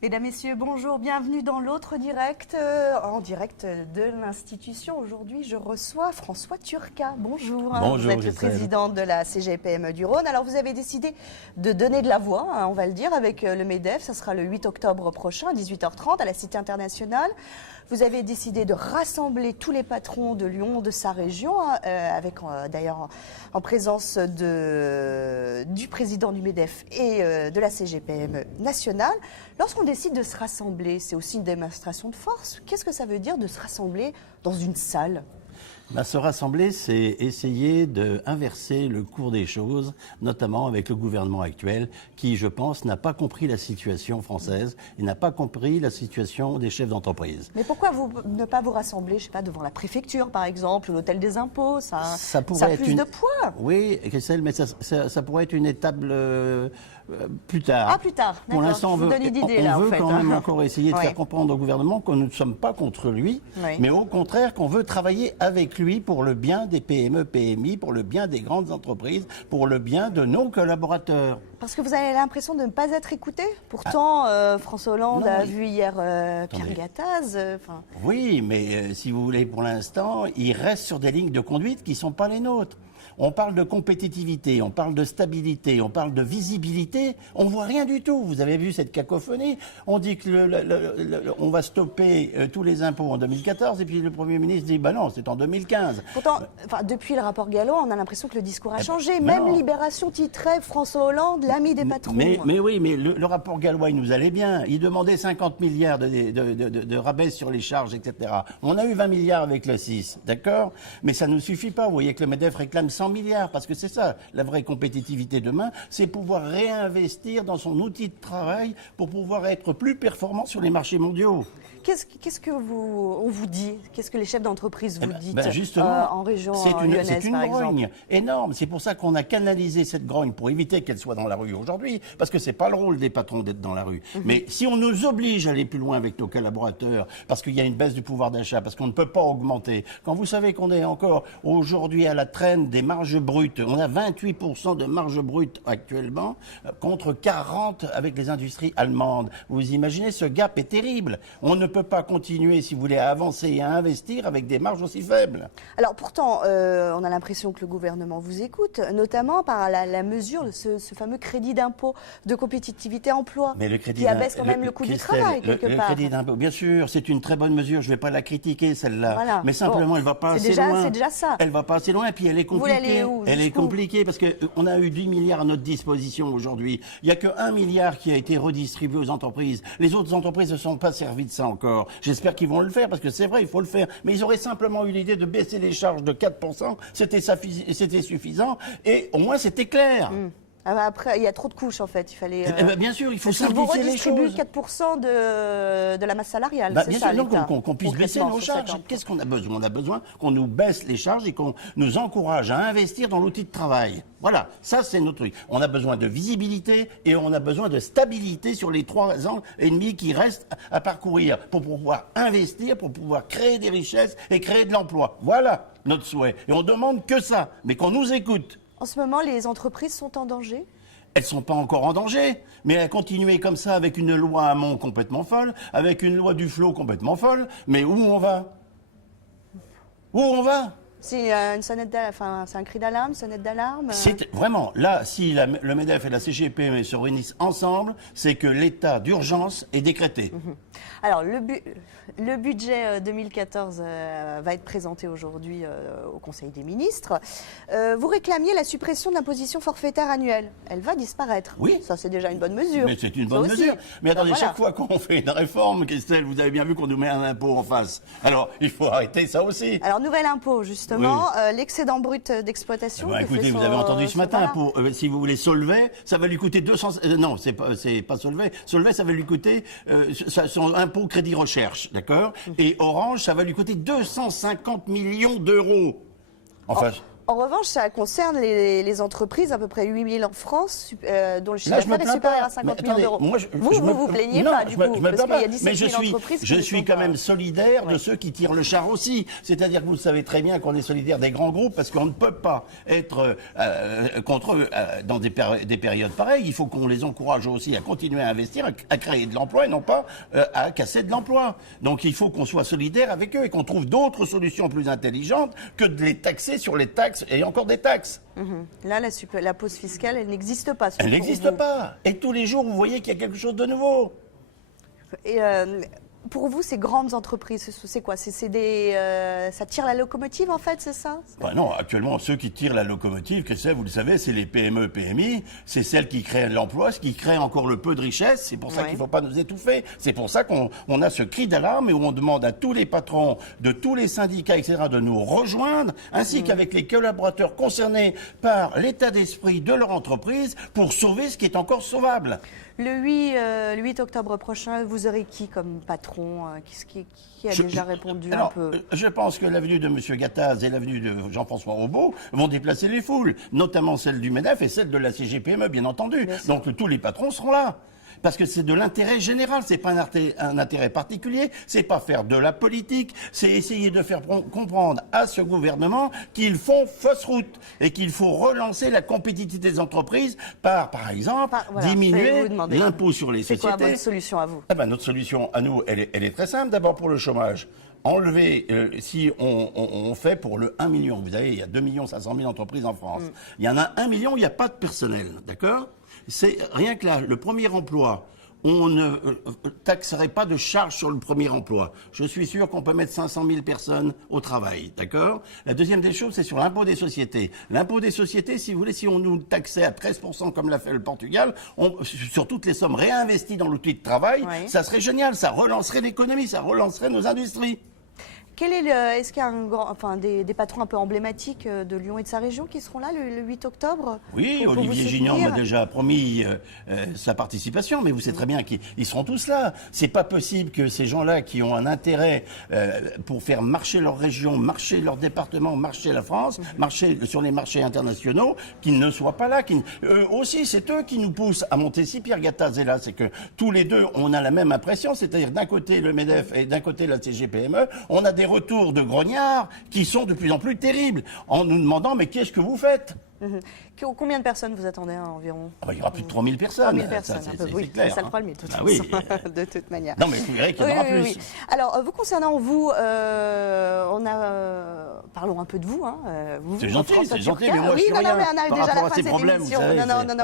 Mesdames, Messieurs, bonjour, bienvenue dans l'autre direct, en direct de l'institution. Aujourd'hui, je reçois François Turcat. Bonjour, Bonjour, vous êtes le Gisèle. président de la CGPME du Rhône. Alors, vous avez décidé de donner de la voix, on va le dire, avec le MEDEF. Ça sera le 8 octobre prochain, à 18h30, à la Cité internationale. Vous avez décidé de rassembler tous les patrons de Lyon, de sa région, avec d'ailleurs en présence du président du MEDEF et de la CGPME nationale. Lorsqu'on décide de se rassembler, c'est aussi une démonstration de force. Qu'est-ce que ça veut dire de se rassembler dans une salle ? Se rassembler, c'est essayer d'inverser le cours des choses, notamment avec le gouvernement actuel, qui, je pense, n'a pas compris la situation française et n'a pas compris la situation des chefs d'entreprise. Mais pourquoi ne pas vous rassembler, je sais pas, devant la préfecture, par exemple, ou l'hôtel des impôts ? Ça a plus de poids. Oui, Christelle, mais ça pourrait être une étape plus tard. Ah, plus tard. Pour l'instant, on veut quand même encore essayer de faire comprendre au gouvernement que nous ne sommes pas contre lui, mais au contraire qu'on veut travailler avec lui pour le bien des PME, PMI, pour le bien des grandes entreprises, pour le bien de nos collaborateurs. Parce que vous avez l'impression de ne pas être écouté. Pourtant, François Hollande a vu hier Pierre Gattaz. Oui, mais si vous voulez, pour l'instant, il reste sur des lignes de conduite qui ne sont pas les nôtres. On parle de compétitivité, on parle de stabilité, on parle de visibilité. On ne voit rien du tout. Vous avez vu cette cacophonie. On dit que on va stopper tous les impôts en 2014 et puis le Premier ministre dit bah non, c'est en 2015. Pourtant, depuis le rapport Gallo, on a l'impression que le discours a changé. Même Libération titrait François Hollande, l'ami des patrons. Mais oui, mais le rapport Gallois, il nous allait bien. Il demandait 50 milliards de rabais sur les charges, etc. On a eu 20 milliards avec le 6, d'accord ? Mais ça ne nous suffit pas. Vous voyez que le MEDEF réclame 100 milliards, parce que c'est ça, la vraie compétitivité demain, c'est pouvoir réinvestir dans son outil de travail pour pouvoir être plus performant sur les marchés mondiaux. Qu'est-ce que on vous dit ? Qu'est-ce que les chefs d'entreprise vous disent en région lyonnaise, c'est une par exemple ? grogne énorme. C'est pour ça qu'on a canalisé cette grogne pour éviter qu'elle soit dans la rue aujourd'hui, parce que c'est pas le rôle des patrons d'être dans la rue. Mais si on nous oblige à aller plus loin avec nos collaborateurs, parce qu'il y a une baisse du pouvoir d'achat, parce qu'on ne peut pas augmenter, quand vous savez qu'on est encore aujourd'hui à la traîne des marges brutes, on a 28% de marge brute actuellement, contre 40% avec les industries allemandes. Vous imaginez, ce gap est terrible. On ne peut pas continuer, si vous voulez, à avancer et à investir avec des marges aussi faibles. Alors pourtant, on a l'impression que le gouvernement vous écoute, notamment par la mesure de ce fameux crédit d'impôt de compétitivité emploi, qui abaisse quand même le coût du travail, quelque part. Le crédit d'impôt, bien sûr, c'est une très bonne mesure, je ne vais pas la critiquer, celle-là. Voilà. Mais simplement, elle ne va pas assez loin. C'est déjà ça. Elle ne va pas assez loin, et puis elle est compliquée. Elle est compliquée, parce qu'on a eu 10 milliards à notre disposition aujourd'hui. Il n'y a que 1 milliard qui a été redistribué aux entreprises. Les autres entreprises ne se sont pas servies de ça encore. J'espère qu'ils vont le faire, parce que c'est vrai, il faut le faire. Mais ils auraient simplement eu l'idée de baisser les charges de 4%. C'était suffisant. Et au moins, c'était clair. Après, il y a trop de couches, en fait. Il fallait. Bien sûr, il faut simplifier les choses. Vous redistribuez 4% de la masse salariale, c'est bien ça, sûr, qu'on puisse baisser nos charges. Qu'est-ce qu'on a besoin ? On a besoin qu'on nous baisse les charges et qu'on nous encourage à investir dans l'outil de travail. Voilà, ça c'est notre truc. On a besoin de visibilité et on a besoin de stabilité sur les 3 ans et demi qui restent à parcourir pour pouvoir investir, pour pouvoir créer des richesses et créer de l'emploi. Voilà notre souhait. Et on demande que ça, mais qu'on nous écoute. En ce moment, les entreprises sont en danger ? Elles ne sont pas encore en danger, mais à continuer comme ça avec une loi Hamon complètement folle, avec une loi Duflot complètement folle, mais où on va ? Où on va ? C'est une sonnette d'alarme, c'est un cri d'alarme, une sonnette d'alarme. C'est vraiment là, si le MEDEF et la CGPME se réunissent ensemble, c'est que l'état d'urgence est décrété. Alors le budget 2014 va être présenté aujourd'hui au Conseil des ministres. Vous réclamiez la suppression de l'imposition forfaitaire annuelle. Elle va disparaître. Oui. Ça, c'est déjà une bonne mesure. Mais c'est une bonne mesure. Mais attendez, chaque fois qu'on fait une réforme, Christelle, vous avez bien vu qu'on nous met un impôt en face. Alors, il faut arrêter ça aussi. Alors, nouvel impôt, justement, l'excédent brut d'exploitation. Écoutez, vous avez entendu ce matin, si vous voulez Solvay, ça va lui coûter 200... non, c'est pas Solvay. Solvay, ça va lui coûter son impôt crédit recherche, d'accord ? Et Orange, ça va lui coûter 250 millions d'euros. Enfin... En revanche, ça concerne les entreprises, à peu près 8000 en France, dont le chiffre Là, je me d'affaires est plains supérieur pas. à 50 Mais millions attendez, d'euros. moi, vous plaignez non, pas, du je coup, me parce plains qu'il y a pas. 17 Mais 000 entreprises qui je ne suis sont quand pas- même solidaire de Ouais. ceux qui tirent le char aussi. C'est-à-dire que vous savez très bien qu'on est solidaire des grands groupes parce qu'on ne peut pas être contre eux dans des périodes pareilles. Il faut qu'on les encourage aussi à continuer à investir, à créer de l'emploi et non pas à casser de l'emploi. Donc il faut qu'on soit solidaire avec eux et qu'on trouve d'autres solutions plus intelligentes que de les taxer sur les taxes et encore des taxes. Là, la pause fiscale, elle n'existe pas. Elle pour n'existe vous. pas. Et tous les jours, vous voyez qu'il y a quelque chose de nouveau. Et pour vous, ces grandes entreprises, c'est quoi? Ça tire la locomotive, en fait, c'est ça? Ben non, actuellement, ceux qui tirent la locomotive, Christophe, vous le savez, c'est les PME, PMI, c'est celles qui créent l'emploi, ce qui crée encore le peu de richesse, c'est pour ça qu'il ne faut pas nous étouffer, c'est pour ça qu'on a ce cri d'alarme et où on demande à tous les patrons de tous les syndicats, etc., de nous rejoindre, ainsi qu'avec les collaborateurs concernés par l'état d'esprit de leur entreprise pour sauver ce qui est encore sauvable. Le 8 octobre prochain, vous aurez qui comme patron? Qui a déjà répondu un peu? Je pense que l'avenue de M. Gattaz et l'avenue de Jean-François Aubeau vont déplacer les foules, notamment celle du MEDEF et celle de la CGPME, bien entendu. Donc tous les patrons seront là. Parce que c'est de l'intérêt général, c'est pas un intérêt particulier, c'est pas faire de la politique, c'est essayer de faire comprendre à ce gouvernement qu'ils font fausse route et qu'il faut relancer la compétitivité des entreprises par exemple, diminuer l'impôt sur les sociétés. C'est quoi votre solution à vous? Notre solution à nous, elle est très simple. D'abord pour le chômage. Enlever, si on fait pour le 1 million, vous savez, il y a 2 500 000 entreprises en France. Il y en a 1 million, il n'y a pas de personnel, d'accord? C'est rien que là, le premier emploi, on ne taxerait pas de charge sur le premier emploi. Je suis sûr qu'on peut mettre 500 000 personnes au travail, d'accord? La deuxième des choses, c'est sur l'impôt des sociétés. L'impôt des sociétés, si vous voulez, si on nous taxait à 13% comme l'a fait le Portugal, sur toutes les sommes réinvesties dans l'outil de travail, ça serait génial, ça relancerait l'économie, ça relancerait nos industries. Est-ce qu'il y a des patrons un peu emblématiques de Lyon et de sa région qui seront là le 8 octobre? Oui, Olivier Gignan m'a déjà promis sa participation, mais vous savez très bien qu'ils seront tous là. C'est pas possible que ces gens-là qui ont un intérêt pour faire marcher leur région, marcher leur département, marcher la France, marcher sur les marchés internationaux, qu'ils ne soient pas là. Aussi, c'est eux qui nous poussent à monter. Si Pierre Gattaz est là, c'est que tous les deux, on a la même impression, c'est-à-dire d'un côté le MEDEF et d'un côté la CGPME, on a des retours de grognards qui sont de plus en plus terribles, en nous demandant mais qu'est-ce que vous faites? Combien de personnes vous attendez environ? Il y aura plus de 3000 personnes. 3000 personnes, ça, un peu, c'est oui, clair. C'est ça le problème, de toute façon, de toute manière. Non, mais vous verrez qu'il y en aura plus. Oui. Alors, vous concernant vous, parlons un peu de vous. C'est gentil, mais moi je suis rien. On arrive déjà à la fin de cette problèmes, émission.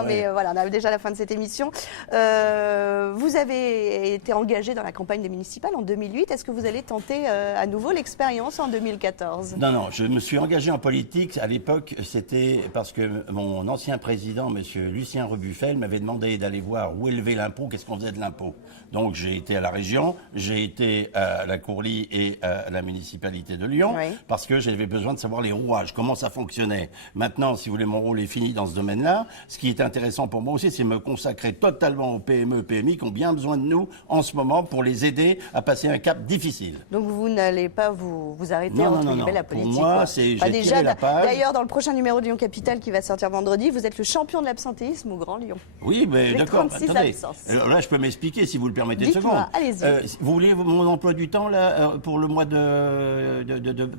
Mais voilà, on arrive déjà à la fin de cette émission. Vous avez été engagé dans la campagne des municipales en 2008. Est-ce que vous allez tenter à nouveau l'expérience en 2014? Non, je me suis engagé en politique. À l'époque, c'était parce que mon ancien président, M. Lucien Rebuffel, m'avait demandé d'aller voir où élever l'impôt, qu'est-ce qu'on faisait de l'impôt. Donc j'ai été à la région, j'ai été à la Courlie et à la municipalité de Lyon, parce que j'avais besoin de savoir les rouages, comment ça fonctionnait. Maintenant, si vous voulez, mon rôle est fini dans ce domaine-là. Ce qui est intéressant pour moi aussi, c'est me consacrer totalement aux PME, PMI qui ont bien besoin de nous en ce moment pour les aider à passer un cap difficile. Donc vous n'allez pas vous arrêter entre guillemets la politique? Pour moi, j'ai tiré la page. D'ailleurs, dans le prochain numéro de Lyon Capital qui va sortir vendredi, vous êtes le champion de l'absentéisme au Grand Lyon. Oui, mais d'accord. 36 Attendez. absences. Alors là, je peux m'expliquer si vous le permettez une seconde. Allez-y. Vous voulez mon emploi du temps là pour le mois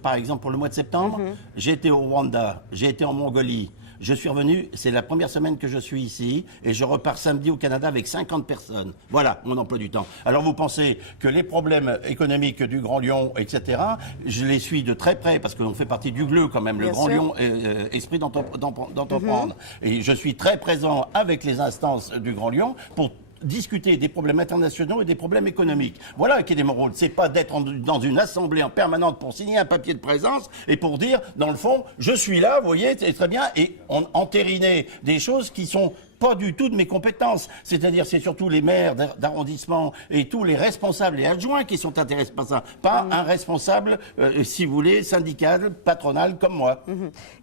par exemple pour le mois de septembre? J'ai été au Rwanda, j'ai été en Mongolie. Je suis revenu, c'est la première semaine que je suis ici, et je repars samedi au Canada avec 50 personnes. Voilà mon emploi du temps. Alors vous pensez que les problèmes économiques du Grand Lyon, etc., je les suis de très près, parce que l'on fait partie du GLE quand même, le Grand Lyon Esprit d'entreprendre. Et je suis très présent avec les instances du Grand Lyon pour discuter des problèmes internationaux et des problèmes économiques. Voilà qui est mon rôle. C'est pas d'être dans une assemblée en permanente pour signer un papier de présence et pour dire, dans le fond, je suis là, vous voyez, c'est très bien, et entériner des choses qui sont pas du tout de mes compétences. C'est-à-dire, c'est surtout les maires d'arrondissement et tous les responsables et adjoints qui sont intéressés par ça. Pas un responsable, si vous voulez, syndical, patronal comme moi.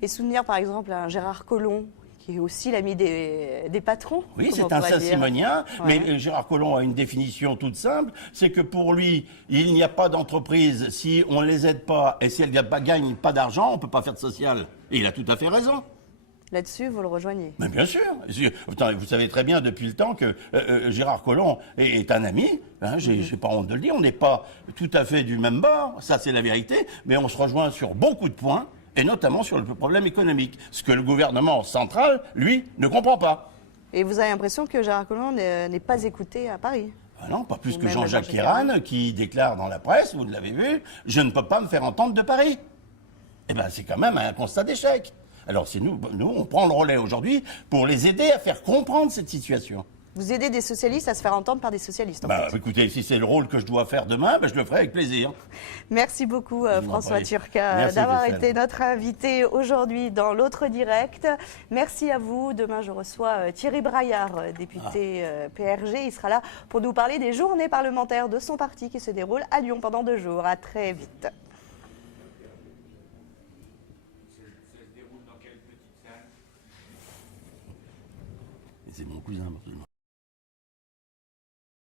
Et souvenir, par exemple, à un Gérard Collomb, qui est aussi l'ami des patrons. Oui, comme c'est on un pourrait dire. Saint-Simonien, Ouais. mais Gérard Collomb a une définition toute simple, c'est que pour lui, il n'y a pas d'entreprise si on ne les aide pas et si elles ne gagnent pas d'argent, on ne peut pas faire de social. Et il a tout à fait raison. Là-dessus, vous le rejoignez. Mais bien sûr. Vous savez très bien depuis le temps que Gérard Collomb est un ami. Hein, j'ai pas honte de le dire. On n'est pas tout à fait du même bord. Ça, c'est la vérité. Mais on se rejoint sur beaucoup de points, et notamment sur le problème économique. Ce que le gouvernement central, lui, ne comprend pas. Et vous avez l'impression que Gérard Collomb n'est pas écouté à Paris? Ah non, pas plus Ou que même Jean-Jacques Jean-Jacques Kéran, qui déclare dans la presse, vous l'avez vu, je ne peux pas me faire entendre de Paris. Eh bien, c'est quand même un constat d'échec. Alors, c'est nous, on prend le relais aujourd'hui pour les aider à faire comprendre cette situation. Vous aidez des socialistes à se faire entendre par des socialistes, en Bah, fait. écoutez, si c'est le rôle que je dois faire demain, je le ferai avec plaisir. Merci beaucoup, vous en François prie. Turca, Merci, d'avoir Christelle. été notre invité aujourd'hui dans l'autre direct. Merci à vous. Demain, je reçois Thierry Braillard, député PRG. Il sera là pour nous parler des journées parlementaires de son parti qui se déroulent à Lyon pendant 2 jours. À très vite. C'est mon cousin, absolument.